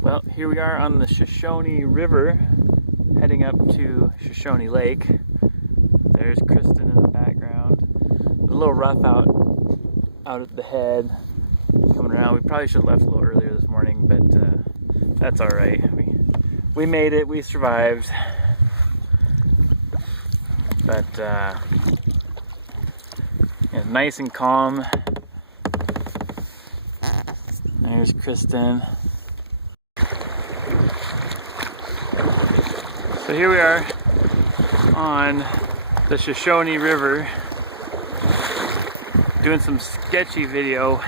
Well, here we are on the Shoshone River, heading up to Shoshone Lake. There's Kristen in the background. It's a little rough out at the head, coming around. We probably should have left a little earlier this morning, but that's all right. We made it. We survived. But it's nice and calm. There's Kristen. So here we are on the Shoshone River doing some sketchy video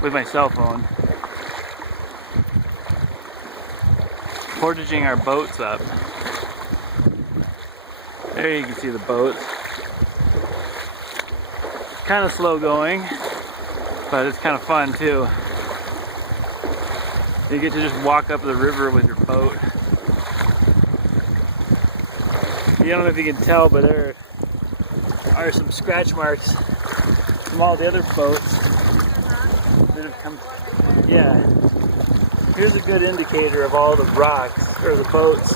with my cell phone, portaging our boats up. There you can see the boats. Kind of slow going, but it's kind of fun too. You get to just walk up the river with your boat. I don't know if you can tell, but there are some scratch marks from all the other boats that have come. Yeah, here's a good indicator of all the rocks, or the boats,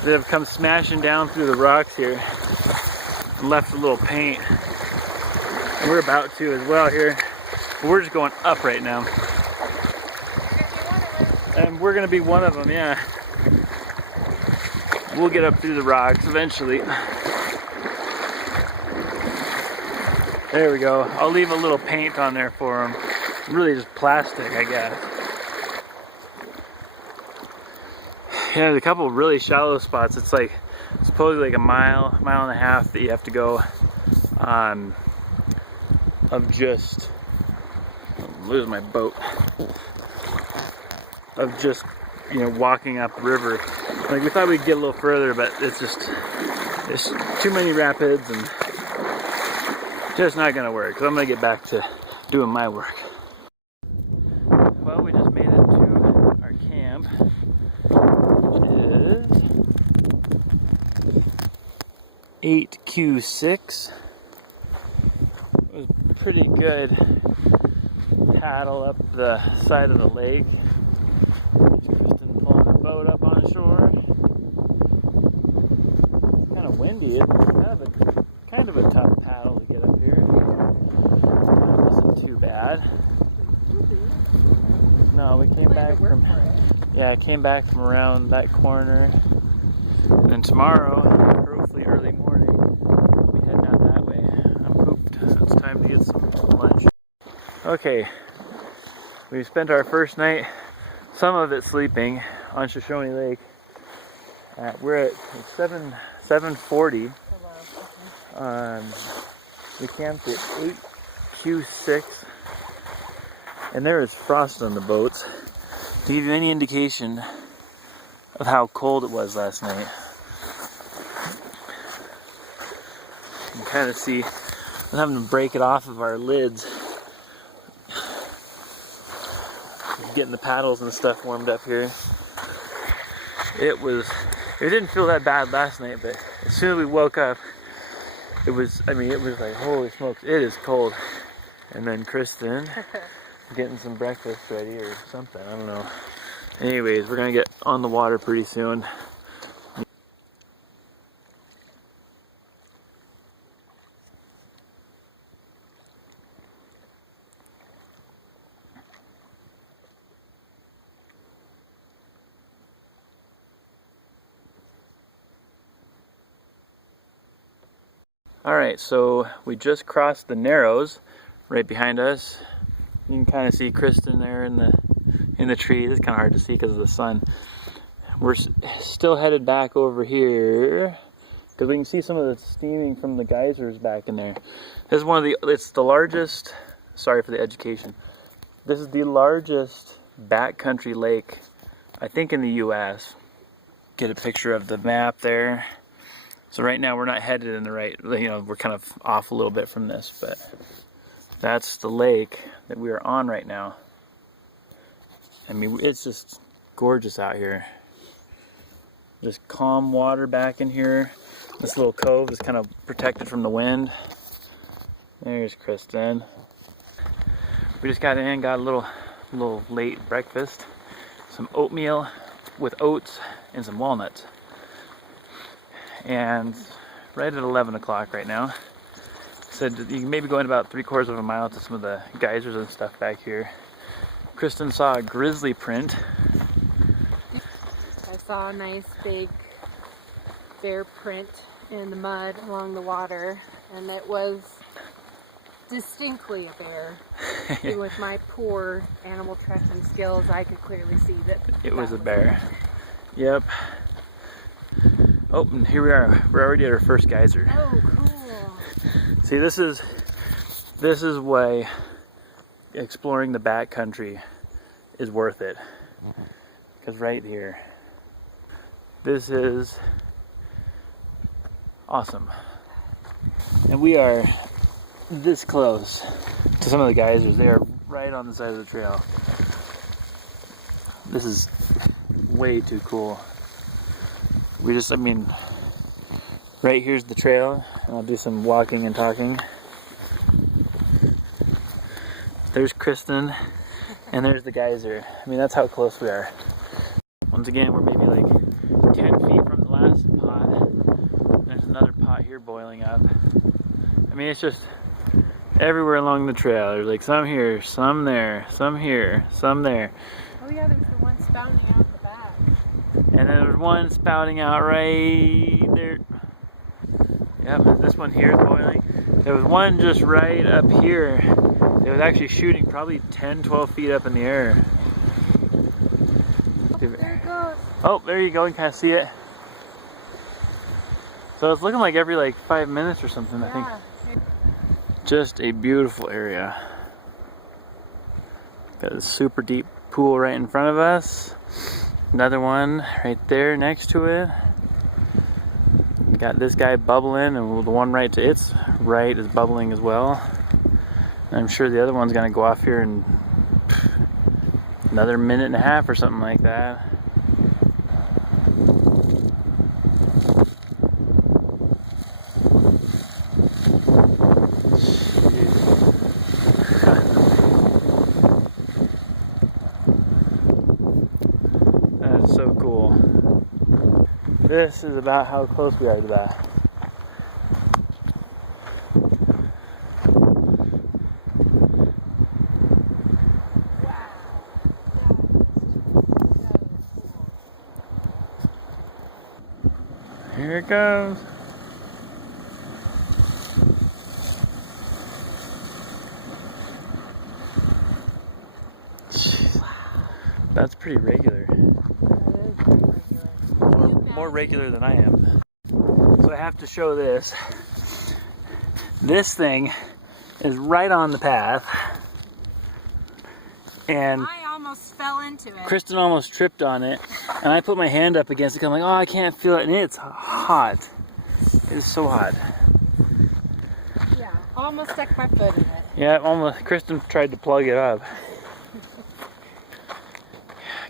that have come smashing down through the rocks here and left a little paint. And we're about to as well here. We're just going up right now. And we're gonna be one of them, yeah. We'll get up through the rocks eventually. There we go. I'll leave a little paint on there for them. Really just plastic, I guess. Yeah, there's a couple of really shallow spots. It's like supposedly like a mile and a half that you have to go of just, I'm losing my boat, of just, you know, walking up the river. Like, we thought we'd get a little further, but it's just, there's too many rapids and just not gonna work. So I'm gonna get back to doing my work. Well, we just made it to our camp, which is 8Q6. It was pretty good paddle up the side of the lake. Kristen pulling her boat up on shore. It's kind of windy. It's kind of a tough paddle to get up here. It wasn't too bad. No, we came back from, yeah, came back from around that corner. And then tomorrow, hopefully early morning, we head down that way. I'm pooped. It's time to get some lunch. Okay, we spent our first night, some of it sleeping, on Shoshone Lake. We're at 7:40. We camped at 8Q6, and there is frost on the boats. To give you any indication of how cold it was last night, you can kind of see I'm having to break it off of our lids. Getting the paddles and stuff warmed up here. It didn't feel that bad last night, but as soon as we woke up, it was like, holy smokes, it is cold. And then Kristen getting some breakfast ready or something, I don't know. Anyways, we're gonna get on the water pretty soon. Alright, so we just crossed the Narrows right behind us. You can kind of see Kristen there in the trees. It's kind of hard to see because of the sun. We're still headed back over here because we can see some of the steaming from the geysers back in there. This is it's the largest, sorry for the education, this is the largest backcountry lake, I think, in the US. Get a picture of the map there. So right now we're not headed in the right, you know, we're kind of off a little bit from this, but that's the lake that we are on right now. I mean, it's just gorgeous out here. Just calm water back in here. This little cove is kind of protected from the wind. There's Kristen. We just got in, got a little a little late breakfast. Some oatmeal with oats and some walnuts. And right at 11 o'clock right now. Said you can maybe go in about 3/4 of a mile to some of the geysers and stuff back here. Kristen saw a grizzly print. I saw a nice big bear print in the mud along the water, and it was distinctly a bear. Even with my poor animal tracking skills, I could clearly see that it was a bear. Yep. Oh, and here we are. We're already at our first geyser. Oh, cool. See, this is why exploring the backcountry is worth it. Because right here, this is awesome. And we are this close to some of the geysers. They are right on the side of the trail. This is way too cool. I mean, right here's the trail, and I'll do some walking and talking. There's Kristen, and there's the geyser. I mean, that's how close we are. Once again, we're maybe like 10 feet from the last pot. There's another pot here boiling up. I mean, it's just everywhere along the trail. There's like some here, some there, some here, some there. Oh yeah, there's the one spouting out the back. And then there's one spouting out right there. Yep, this one here is boiling. There was one just right up here. It was actually shooting probably 10, 12 feet up in the air. Oh, there it goes. Oh, there you go, you can kind of see it. So it's looking like every like 5 minutes or something, yeah. I think. Just a beautiful area. Got a super deep pool right in front of us. Another one right there next to it. Got this guy bubbling, and the one right to its right is bubbling as well. And I'm sure the other one's gonna go off here in another minute and a half or something like that. That is so cool. This is about how close we are to that. Here it goes. Jeez. That's pretty regular. More regular than I am. So I have to show this. This thing is right on the path. And I almost fell into it. Kristen almost tripped on it. And I put my hand up against it. I'm like, oh, I can't feel it. And it's hot. It is so hot. Yeah, almost stuck my foot in it. Yeah, almost. Kristen tried to plug it up.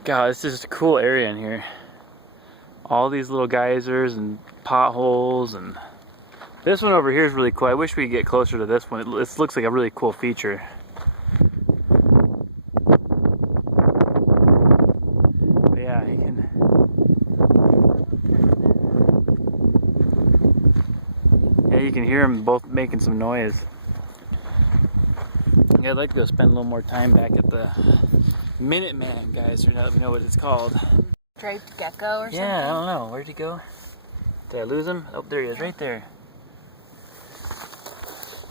God, this is just a cool area in here. All these little geysers and potholes, and this one over here is really cool. I wish we could get closer to this one. It looks like a really cool feature. But yeah, you can. Yeah, you can hear them both making some noise. Yeah, I'd like to go spend a little more time back at the Minuteman geyser now that we know what it's called. Striped gecko or something? Yeah, I don't know. Where'd he go? Did I lose him? Oh, there he is, right there.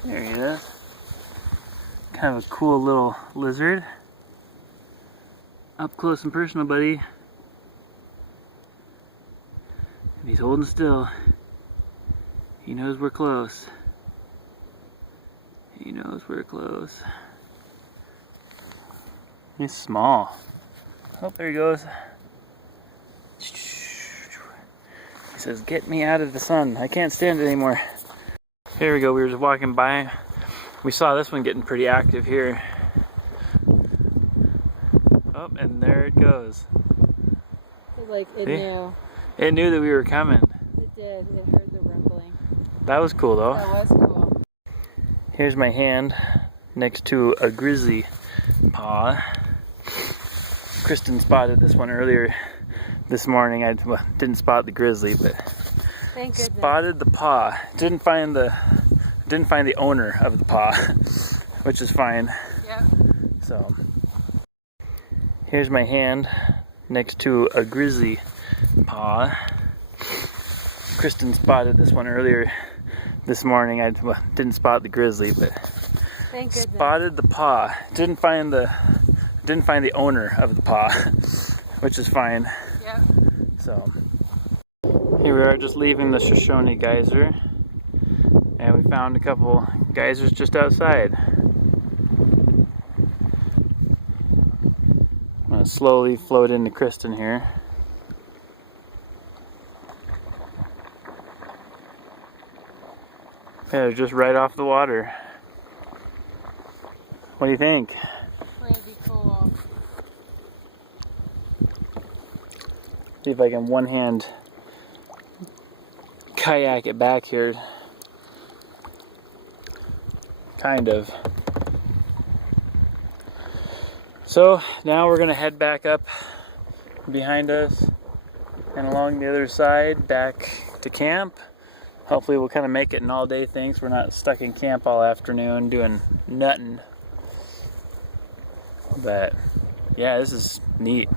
There he is. Kind of a cool little lizard. Up close and personal, buddy. If he's holding still, he knows we're close. He knows we're close. He's small. Oh, there he goes. He says, get me out of the sun. I can't stand it anymore. Here we go. We were just walking by. We saw this one getting pretty active here. Oh, and there it goes. Like it knew. It knew that we were coming. It did. It heard the rumbling. That was cool though. That was cool. Here's my hand next to a grizzly paw. Kristen spotted this one earlier this morning. I didn't spot the grizzly, but Thank goodness. spotted the paw. Didn't find the owner of the paw, which is fine. Yep. So here's my hand next to a grizzly paw. Kristen spotted this one earlier this morning. I didn't spot the grizzly, but Thank goodness. spotted the paw. Didn't find the owner of the paw, which is fine. Yep. So here we are, just leaving the Shoshone Geyser, and we found a couple geysers just outside. I'm gonna slowly float into Kristen here. Yeah, they're just right off the water. What do you think? Pretty cool. See if I can one hand kayak it back here. Kind of. So now we're gonna head back up behind us and along the other side back to camp. Hopefully we'll kind of make it an all-day thing so we're not stuck in camp all afternoon doing nothing. But yeah, this is neat.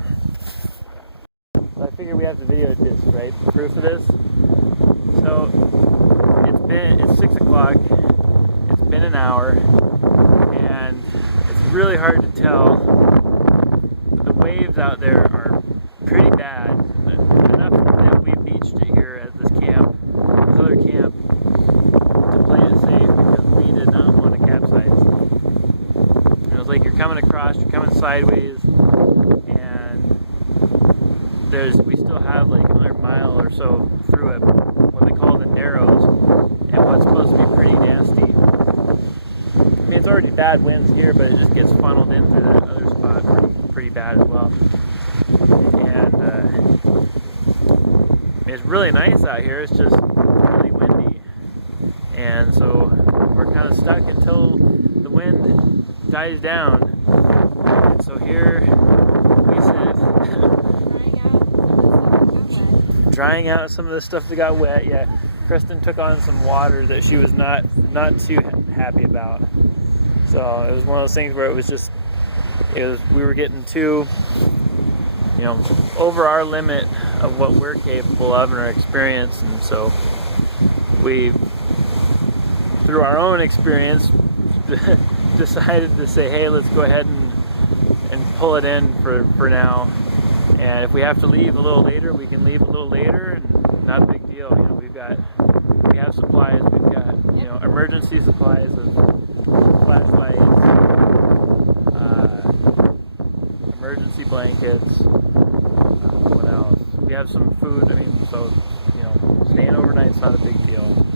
I figure we have to video this, right? Proof of this. So it's 6 o'clock. It's been an hour, and it's really hard to tell. The waves out there are pretty bad. Enough that we beached it here at this camp, this other camp, to play it safe because we did not want to capsize. It was like you're coming across, you're coming sideways, and we still have like another mile or so through it, what they call the Narrows, and what's supposed to be pretty nasty. I mean, it's already bad winds here, but it just gets funneled into that other spot pretty bad as well. And it's really nice out here, it's just really windy. And so we're kind of stuck until the wind dies down. And so here we sit. Drying out some of the stuff that got wet. Yeah, Kristen took on some water that she was not too happy about. So it was one of those things where we were getting too, over our limit of what we're capable of in our experience, and so we, through our own experience, decided to say, hey, let's go ahead and pull it in for now. And if we have to leave a little later, we can leave a little later, and not a big deal. We have supplies. We've got emergency supplies of flashlights, emergency blankets. What else? We have some food. I mean, so staying overnight's not a big deal.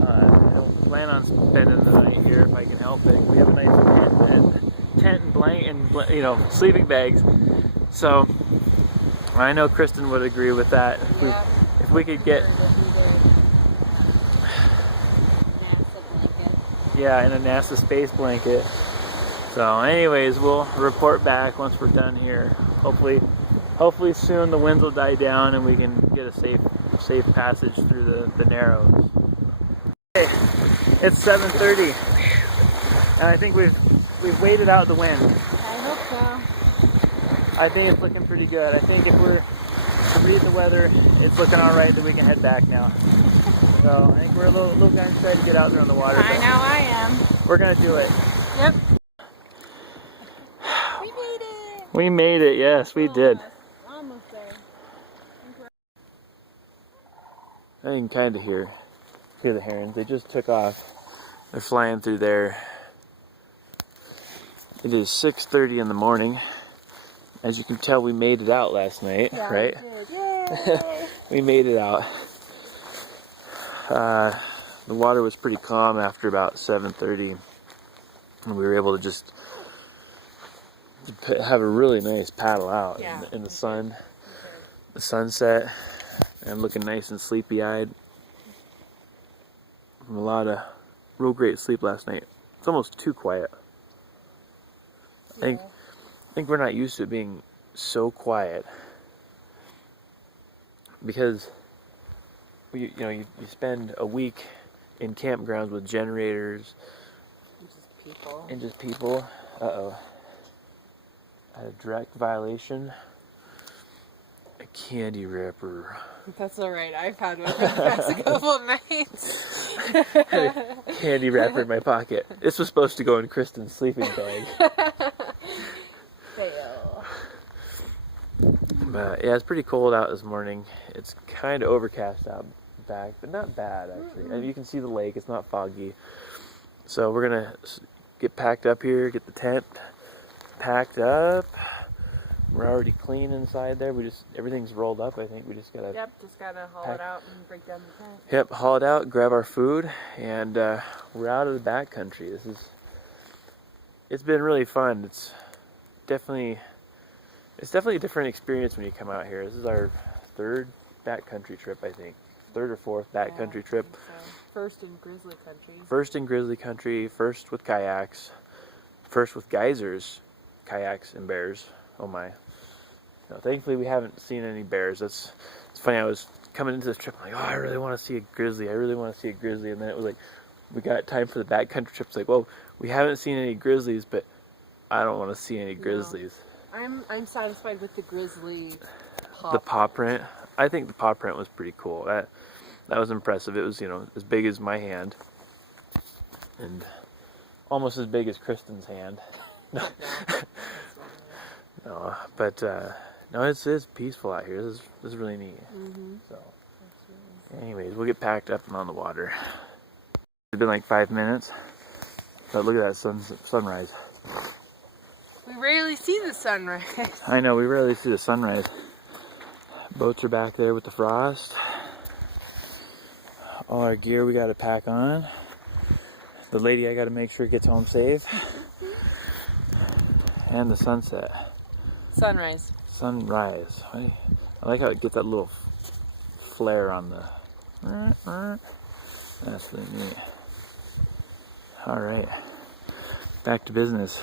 I don't plan on spending the night here if I can help it. We have a nice tent and blanket and sleeping bags. So I know Kristen would agree with that. If we could get in a NASA space blanket. So anyways, we'll report back once we're done here. Hopefully soon the winds will die down and we can get a safe passage through the Narrows. Okay, it's 7:30, and I think we've waited out the wind. I hope so. I think it's looking pretty good. I think if we're to read the weather, it's looking all right that we can head back now. So I think we're a little gun shy to get out there on the water. I know I am. We're gonna do it. Yep. We made it. We made it. Yes, we did. Almost there. I can kind of hear the herons. They just took off. They're flying through there. It is 6:30 in the morning. As you can tell, we made it out last night, right? We did. Yay! We made it out. The water was pretty calm after about 7:30, and we were able to just have a really nice paddle out in the sun, the sunset, and looking nice and sleepy-eyed. A lot of real great sleep last night. It's almost too quiet. I think we're not used to it being so quiet because you spend a week in campgrounds with generators and just people. Uh-oh. I had a direct violation. A candy wrapper. That's alright, I've had one for the past couple nights. Had a candy wrapper in my pocket. This was supposed to go in Kristen's sleeping bag. Fail. But yeah, it's pretty cold out this morning. It's kind of overcast out back, but not bad actually. And you can see the lake, it's not foggy. So we're gonna get packed up here, get the tent packed up. We're already clean inside there. Everything's rolled up. I think we just gotta. Yep, just gotta haul it out and break down the tent. Yep, haul it out, grab our food, and we're out of the backcountry. It's been really fun. It's definitely a different experience when you come out here. This is our third backcountry trip, I think. Third or fourth backcountry trip. So. First in grizzly country. First in grizzly country. First with kayaks. First with geysers, kayaks, and bears. Oh my. No, thankfully we haven't seen any bears. It's funny, I was coming into this trip, I'm like, oh, I really want to see a grizzly. I really want to see a grizzly. And then it was like, we got time for the backcountry trip. It's like, whoa, we haven't seen any grizzlies, but I don't want to see any grizzlies. No. I'm satisfied with the grizzly paw The paw print. I think the paw print was pretty cool. That was impressive. It was, as big as my hand. And almost as big as Kristen's hand. No, but no, it's peaceful out here. This is really neat. So, anyways, we'll get packed up and on the water. It's been like 5 minutes, but look at that sunrise. We rarely see the sunrise. I know, we rarely see the sunrise. Boats are back there with the frost. All our gear we got to pack on. The lady I got to make sure gets home safe. And the sunset. Sunrise. Sunrise. I like how it gets that little flare on the... That's really neat. Alright. Back to business.